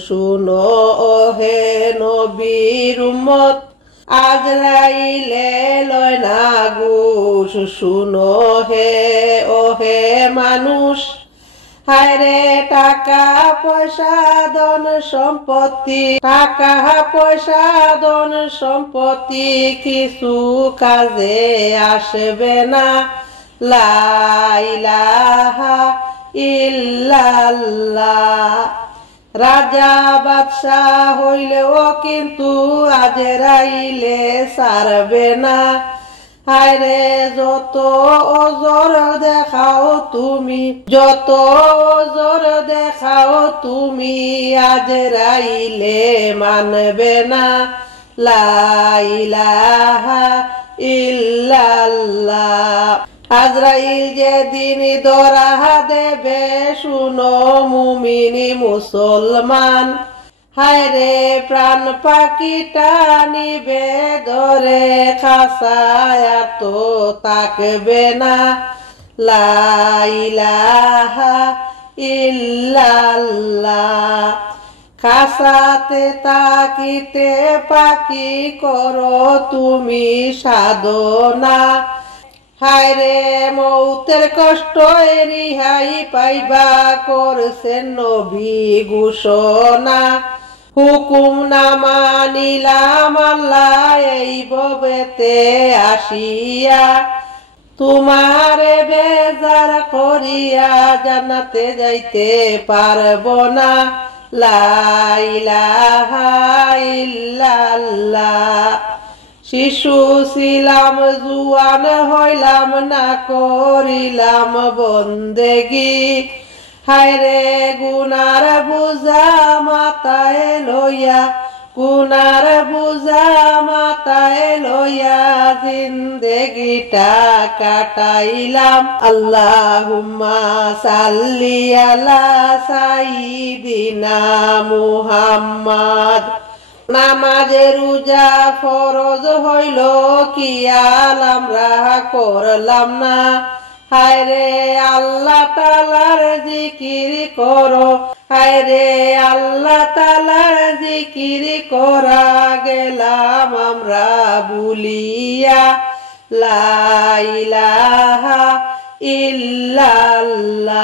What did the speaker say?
শুনো ওহে নবীর উম্মত আজরাইলে লয় না ঘুষ শুনো হে ওহে মানুষ হায়রে টাকা পয়সা ধন সম্পত্তি টাকা পয়সা ধন সম্পত্তি কিছু কাজে আসবে না লা ইলাহা ইল্লাল্লাহ রাজা বাদশাহ হইলেও কিন্তু আজরাইলে ছাড়বে না হায়রে যত ওজর দেখাও তুমি যত ওজর দেখাও তুমি আজরাইলে মানবে না লা ইলাহা ইল্লাল্লাহ আজরাইল যেদিন ধরা দেবে শুনো মুমিনি মুসলমান হায়রে প্রাণ পাখিটা নিবে ধরে খাসায় তো তাকবে না লা ইলাহা ইল্লাল্লাহ খাসাতে তাকিতে পাখি করো তুমি সাধনা হায়রে মৌতের কষ্ট রিহাই পাইবা করছেন নবী ঘোষণা হুকুম না মানিলাম আল্লাহ এই ভবেতে আসিয়া তোমারে বেজার করিয়া জান্নাতে যাইতে পারব না লা ইলাহা ইল্লাল্লাহ শিশু ছিলাম জুয়ান হইলাম না করিলাম বন্দেগি হায়রে গুনার বুঝা মাথায় লইয়া গুনার বুঝা মাথায় লইয়া জিন্দেগিটা কাটাইলাম আল্লাহুম্মা সাল্লি আলা সাইয়্যিদিনা মুহাম্মদ নামাজে রোজা ফরজ হইল কি আমরা করলাম না হায়রে আল্লাহ তাআলার জিকির করো হায়রে আল্লাহ তাআলার জিকির করা গেলাম আমরা ভুলিয়া লা ইলাহা ইল্লাল্লাহ